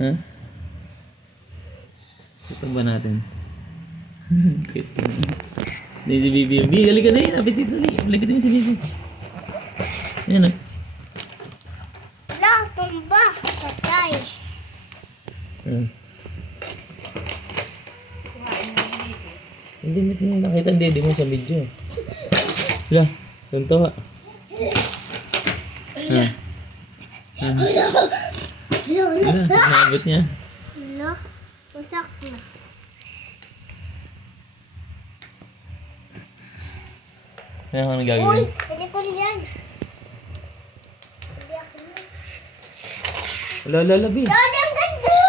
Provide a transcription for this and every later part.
Ha? Ito ba natin? Cute ka na. Hindi si Bibi. Bibi, halika na yun. Lapit dito. Halika din si Bibi. Ayan na. Wala, tumba. Patay. Hindi mo nakita ang dede mo sa video. Wala, tunto ha. Wala, nakabot niya. Wala, wasak na. Kaya ako Uy, nagagawin. hindi ko yan. Hindi ako yan. Wala, lalabi. Dali, ang ganda.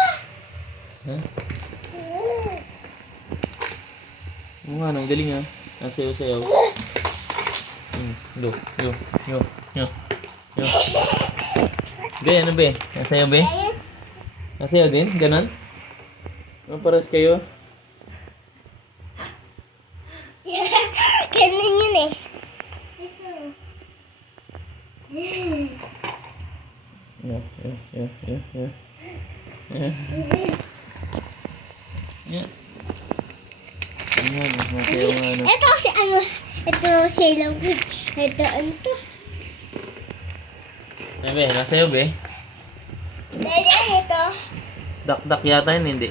Ha? Oo nga, ang galing ha. Nasayaw-sayaw. Yo. Be, ano be? Nasayaw be? Nasayaw din? Ganon? Ano paras kayo? Ganun yun eh. Yeah. Ayan, masayaw nga ano. Ito si ano, ito si Lawig. Ito ano to? Ay be, nasayaw be? Dali, ito. Dak-dak yata yun, hindi.